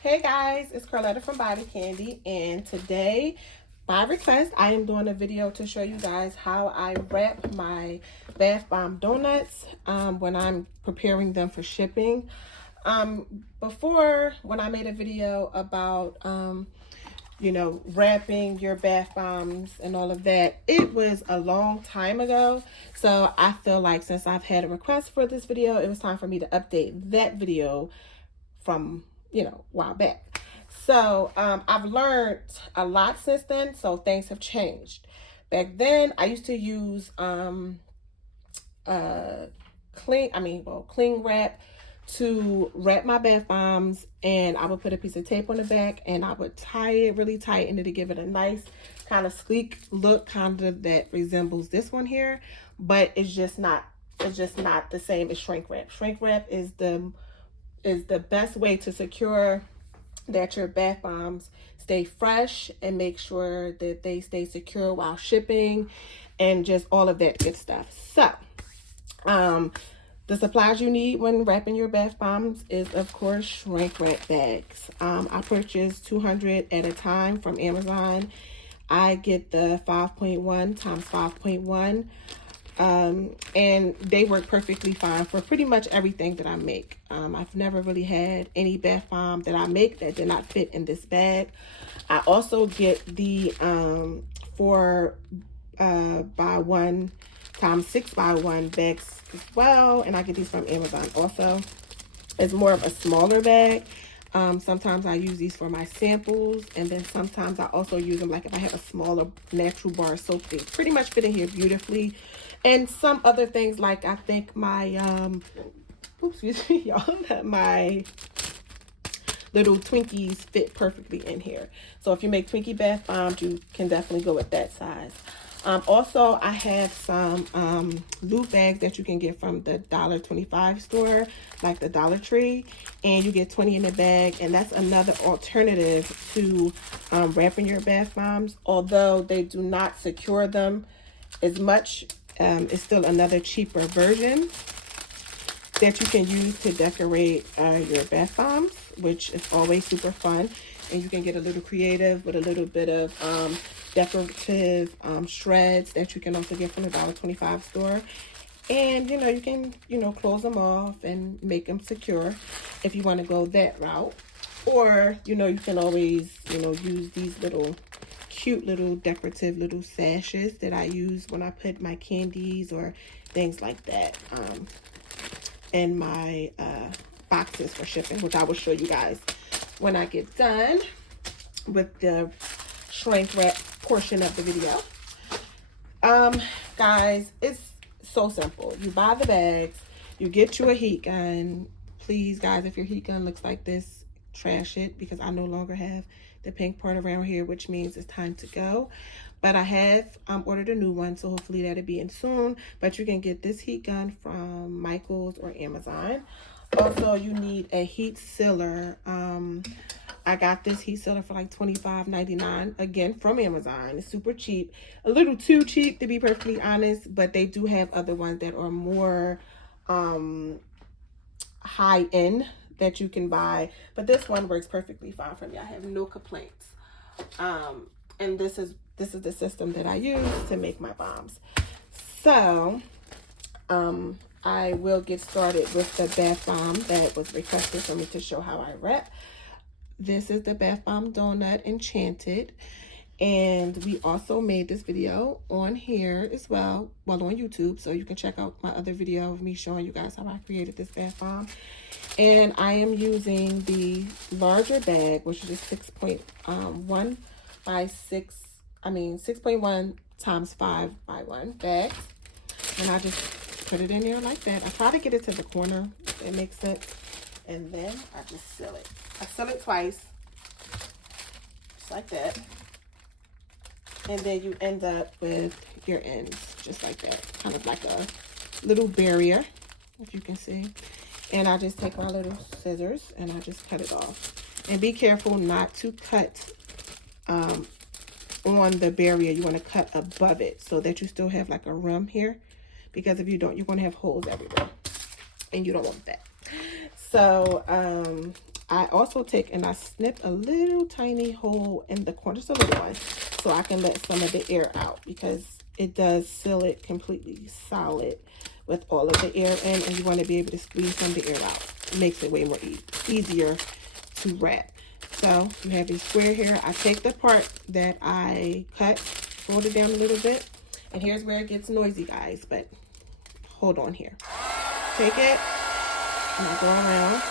Hey guys, it's Carletta from Body Candy, and today, by request, I am doing a video to show you guys how I wrap my bath bomb donuts when I'm preparing them for shipping. Before, when I made a video about wrapping your bath bombs and all of that, it was a long time ago. So I feel like since I've had a request for this video, it was time for me to update that video from a while back. So I've learned a lot since then, so things have changed. Back then I used to use cling wrap to wrap my bath bombs, and I would put a piece of tape on the back and I would tie it really tight and to give it a nice kind of sleek look, kind of that resembles this one here, but it's just not the same as shrink wrap. Shrink wrap is the best way to secure that your bath bombs stay fresh and make sure that they stay secure while shipping and just all of that good stuff. So the supplies you need when wrapping your bath bombs is, of course, shrink wrap bags. I purchased 200 at a time from Amazon. I get the 5.1 times 5.1. And they work perfectly fine for pretty much everything that I make. I've never really had any bath bomb that I make that did not fit in this bag. I also get the 4 by 1 times 6 by 1 bags as well, and I get these from Amazon also. It's more of a smaller bag. Sometimes I use these for my samples, and then sometimes I also use them like if I have a smaller natural bar soap. They pretty much fit in here beautifully. And some other things, like I think my excuse me y'all, my little Twinkies fit perfectly in here. So if you make Twinkie bath bombs, you can definitely go with that size. Also, I have some lube bags that you can get from the $1.25 store, like the Dollar Tree, and you get 20 in the bag, and that's another alternative to wrapping your bath bombs. Although they do not secure them as much, it's still another cheaper version that you can use to decorate your bath bombs, which is always super fun. And you can get a little creative with a little bit of decorative shreds that you can also get from the $1.25 store. And you can close them off and make them secure if you want to go that route. Or you can always use these little cute little decorative little sashes that I use when I put my candies or things like that in my boxes for shipping, which I will show you guys when I get done with the shrink wrap portion of the video. Guys, it's so simple. You buy the bags, you get you a heat gun. Please, guys, if your heat gun looks like this, trash it, because I no longer have the pink part around here, which means it's time to go. But I have ordered a new one, so hopefully that'll be in soon. But you can get this heat gun from Michael's or Amazon. Also, you need a heat sealer. I got this heat sealer for like $25.99, again from Amazon. It's super cheap, a little too cheap to be perfectly honest, but they do have other ones that are more high end that you can buy. But this one works perfectly fine for me. I have no complaints. And this is the system that I use to make my bombs. So I will get started with the bath bomb that was requested for me to show how I wrap. This is the bath bomb donut Enchanted, and we also made this video on here as well, on YouTube, so you can check out my other video of me showing you guys how I created this bath bomb. And I am using the larger bag, which is 6.1 by 6.1 times 5 by 1 bags, and I just put it in there like that. I try to get it to the corner, if that makes sense, and then I just seal it. I seal it twice, just like that, and then you end up with your ends just like that, kind of like a little barrier, if you can see. And I just take my little scissors and I just cut it off. And be careful not to cut on the barrier. You want to cut above it so that you still have like a rim here, because if you don't, you're going to have holes everywhere, and you don't want that. So I also take and I snip a little tiny hole in the corner, just a little one, so I can let some of the air out, because it does seal it completely solid with all of the air in, and you want to be able to squeeze some of the air out. It makes it way more easier to wrap. So you have your square here. I take the part that I cut, fold it down a little bit, and here's where it gets noisy, guys, but hold on here. Take it, and I go around,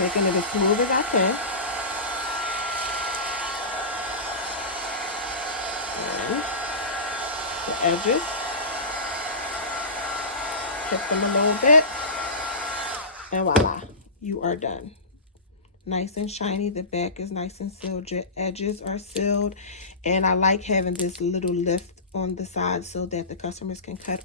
making it as smooth as I can. And the edges, tip them a little bit, and voila, you are done. Nice and shiny. The back is nice and sealed. Your edges are sealed, and I like having this little lift on the side so that the customers can cut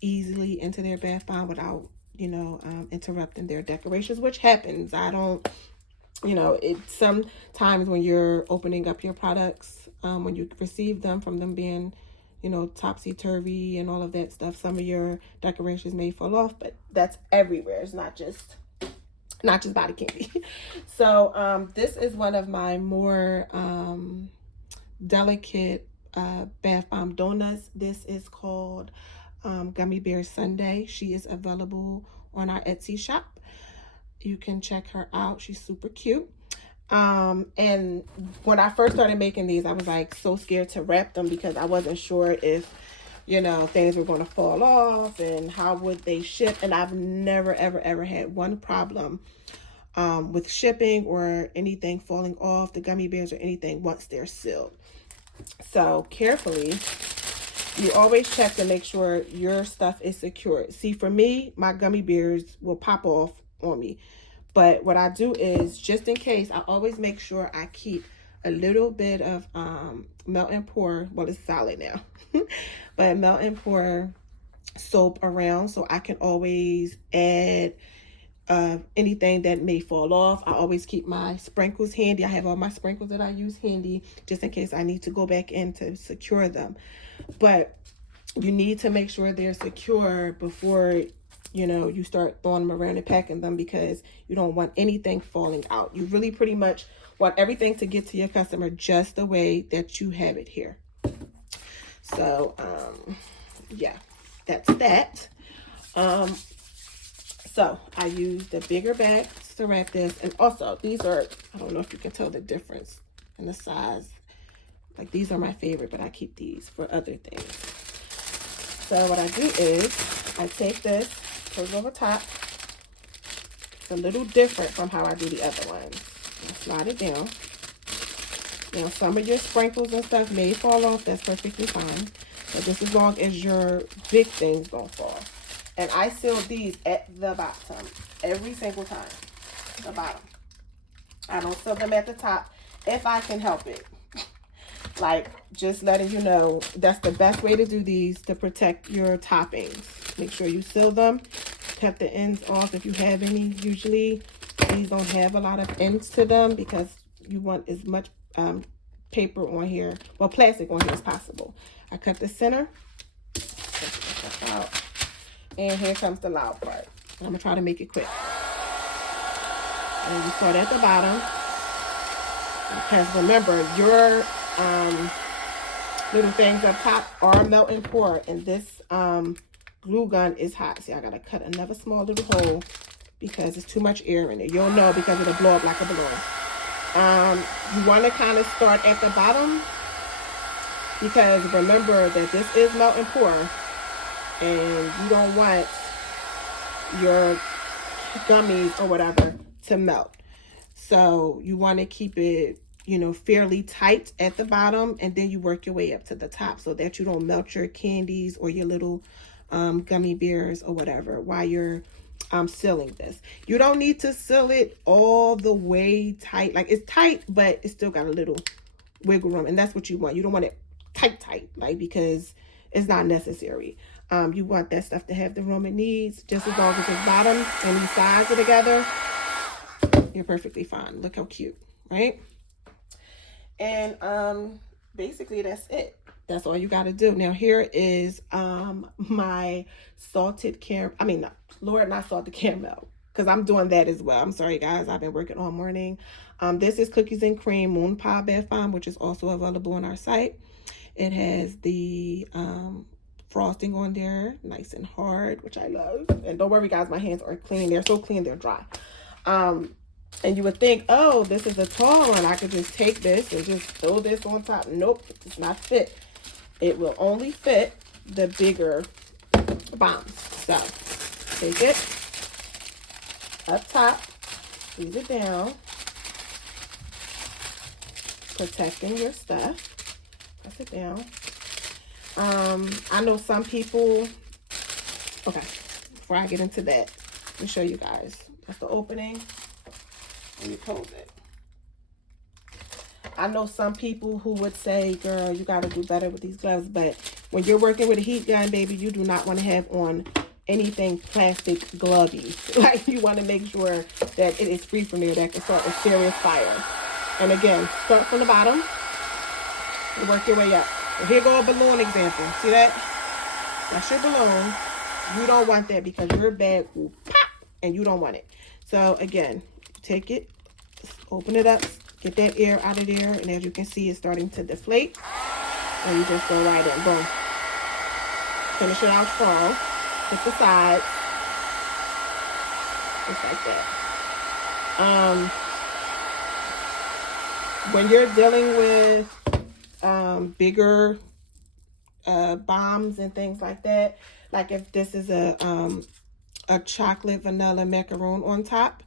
easily into their bath bomb without, you know, interrupting their decorations, which happens. I don't, you know, it sometimes when you're opening up your products, when you receive them, from them being, you know, topsy-turvy and all of that stuff, some of your decorations may fall off, but that's everywhere. It's not just body candy. So this is one of my more delicate bath bomb donuts. This is called Gummy Bear Sundae. She is available on our Etsy shop. You can check her out. She's super cute. And when I first started making these, I was like so scared to wrap them because I wasn't sure if, you know, things were going to fall off and how would they ship. And I've never, ever had one problem with shipping or anything falling off the gummy bears or anything once they're sealed. So carefully, you always check to make sure your stuff is secured. See, for me, my gummy bears will pop off on me. But what I do is, just in case, I always make sure I keep a little bit of melt and pour. Well, it's solid now. But melt and pour soap around so I can always add anything that may fall off. I always keep my sprinkles handy. I have all my sprinkles that I use handy just in case I need to go back in to secure them. But you need to make sure they're secure before, you know, you start throwing them around and packing them, because you don't want anything falling out. You really pretty much want everything to get to your customer just the way that you have it here. So yeah, that's that. So I use the bigger bags to wrap this, and also these are, I don't know if you can tell the difference in the size. Like, these are my favorite, but I keep these for other things. So what I do is I take this, put it over top. It's a little different from how I do the other ones. And slide it down. Now, some of your sprinkles and stuff may fall off. That's perfectly fine. But just as long as your big things don't fall. And I seal these at the bottom every single time. The bottom. I don't seal them at the top if I can help it. Like, just letting you know, that's the best way to do these to protect your toppings. Make sure you seal them. Cut the ends off if you have any. Usually, these don't have a lot of ends to them because you want as much paper on here, well, plastic on here as possible. I cut the center. Out. And here comes the loud part. I'm going to try to make it quick. And you start at the bottom. Because remember, your little things up top are melt and pour. And this glue gun is hot. See, I got to cut another small little hole because there's too much air in it. You'll know because it'll blow up like a balloon. You want to kind of start at the bottom because remember that this is melt and pour. And you don't want your gummies or whatever to melt. So you want to keep it, you know, fairly tight at the bottom, and then you work your way up to the top so that you don't melt your candies or your little gummy bears or whatever while you're sealing this. You don't need to seal it all the way tight. Like, it's tight, but it's still got a little wiggle room, and that's what you want. You don't want it tight, like, because it's not necessary. You want that stuff to have the room it needs. Just as long as it's bottom and these sides are together, you're perfectly fine. Look how cute, right? And basically that's it. That's all you got to do. Now here is my salted caramel. I mean, no, Lord, not salted caramel. because I'm doing that as well. I'm sorry, guys. I've been working all morning. This is Cookies and Cream Moon Pie Bath Bomb, which is also available on our site. It has the frosting on there, nice and hard, which I love. And don't worry, guys, my hands are clean. They're so clean, they're dry. And you would think, oh, this is a tall one. I could just take this and just throw this on top. Nope, it does not fit. It will only fit the bigger bombs. So, take it up top, squeeze it down, protecting your stuff. Press it down. I know some people, okay, before I get into that, let me show you guys. That's the opening. And you close it. I know some people who would say, girl, you got to do better with these gloves, but when you're working with a heat gun, baby, you do not want to have on anything plastic glovey. Like, you want to make sure that it is free from there. That can start a serious fire. And again, start from the bottom and work your way up. So here go a balloon example. See that? That's your balloon. You don't want that because your bag will pop and you don't want it. So again, take it, open it up, get that air out of there, and as you can see, it's starting to deflate. And you just go right in, boom. Finish it out strong. Hit the sides, just like that. When you're dealing with bigger bombs and things like that, like if this is a chocolate vanilla macaron on top,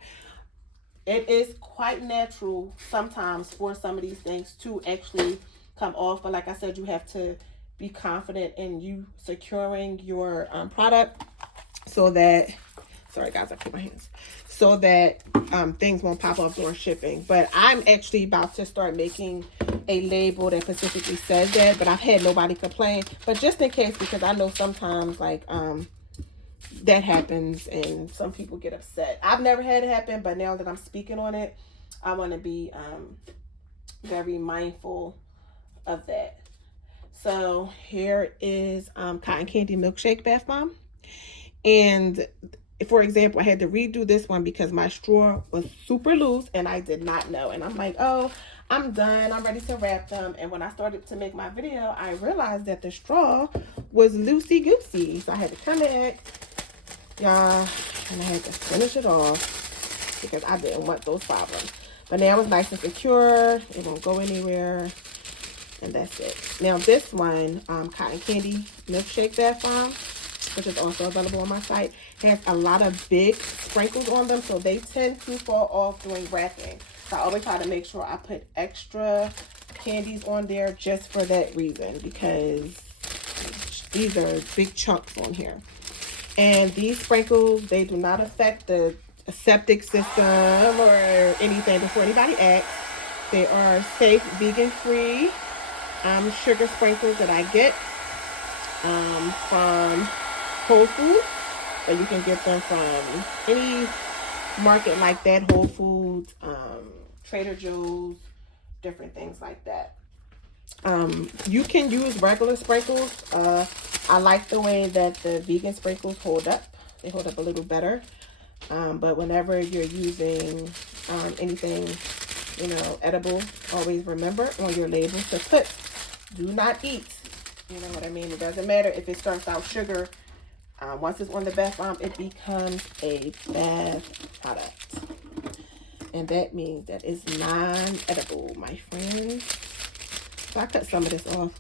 it is quite natural sometimes for some of these things to actually come off. But like I said, you have to be confident in you securing your product so that, sorry guys, I put my hands, so that things won't pop off during shipping. But I'm actually about to start making a label that specifically says that, but I've had nobody complain. But just in case, because I know sometimes like that happens and some people get upset. I've never had it happen, but now that I'm speaking on it, I want to be very mindful of that. So here is Cotton Candy Milkshake Bath Bomb. And for example, I had to redo this one because my straw was super loose and I did not know. And I'm like, oh, I'm done. I'm ready to wrap them. And when I started to make my video, I realized that the straw was loosey-goosey. So I had to come in, y'all, and I had to finish it off because I didn't want those problems. But now it's nice and secure. It won't go anywhere. And that's it. Now this one, Cotton Candy Milkshake Bath Bomb, which is also available on my site, has a lot of big sprinkles on them, so they tend to fall off during wrapping. So I always try to make sure I put extra candies on there just for that reason, because these are big chunks on here. And these sprinkles, they do not affect the septic system or anything before anybody asks. They are safe, vegan-free sugar sprinkles that I get from Whole Foods. So you can get them from any market like that, Whole Foods, Trader Joe's, different things like that. You can use regular sprinkles. I like the way that the vegan sprinkles hold up. They hold up a little better. But whenever you're using anything, you know, edible, always remember on your label to put do not eat. You know what I mean? It doesn't matter if it starts out sugar. Once it's on the bath bomb, it becomes a bath product. And that means that it's non-edible, my friends. So I cut some of this off.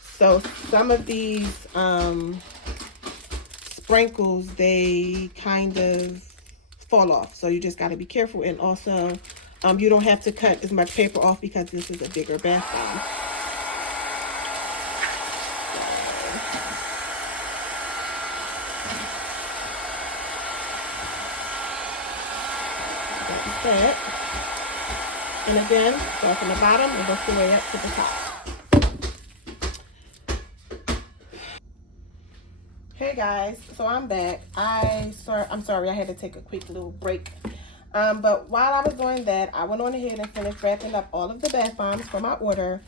So some of these sprinkles, they kind of fall off. So you just got to be careful. And also, you don't have to cut as much paper off because this is a bigger bath bomb. That. And again, start from the bottom and work your way up to the top. Hey guys, so I'm back. I'm sorry I had to take a quick little break. But while I was doing that, I went on ahead and finished wrapping up all of the bath bombs for my order.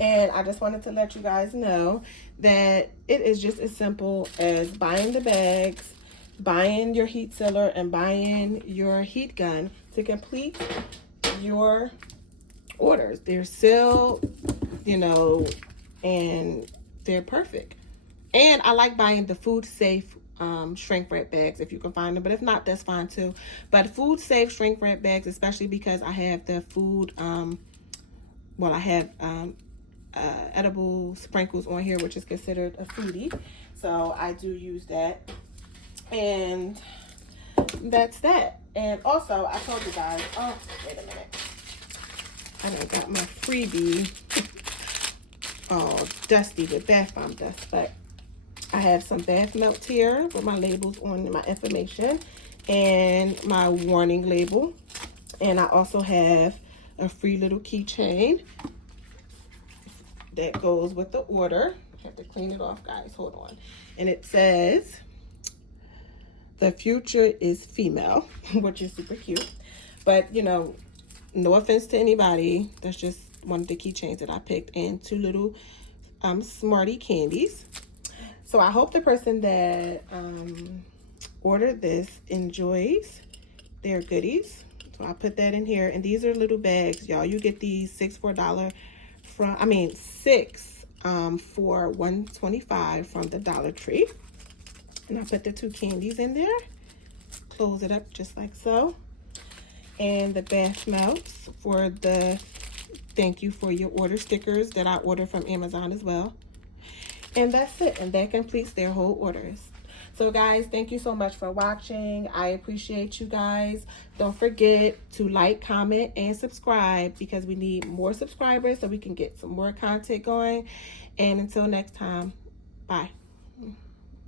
And I just wanted to let you guys know that it is just as simple as buying the bags, buying your heat sealer, and buying your heat gun to complete your orders. They're sealed, you know, and they're perfect. And I like buying the food safe shrink wrap bags if you can find them, but if not, that's fine too. But food safe shrink wrap bags, especially because I have the food, I have edible sprinkles on here, which is considered a foodie, so I do use that. And that's that. And also, I told you guys, oh, wait a minute, I done got my freebie all dusty with bath bomb dust, but I have some bath melts here with my labels on, my information and my warning label. And I also have a free little keychain that goes with the order. I have to clean it off, guys. Hold on. And it says, "The future is female," which is super cute. But, you know, no offense to anybody. That's just one of the keychains that I picked. And 2 little Smartie candies. So I hope the person that ordered this enjoys their goodies. So I put that in here. And these are little bags, y'all. You get these 6 for $1 from, I mean 6 for $1.25 from the Dollar Tree. And I put the 2 candies in there. Close it up just like so. And the bath melts for the thank you for your order stickers that I ordered from Amazon as well. And that's it. And that completes their whole orders. So guys, thank you so much for watching. I appreciate you guys. Don't forget to like, comment, and subscribe because we need more subscribers so we can get some more content going. And until next time, bye.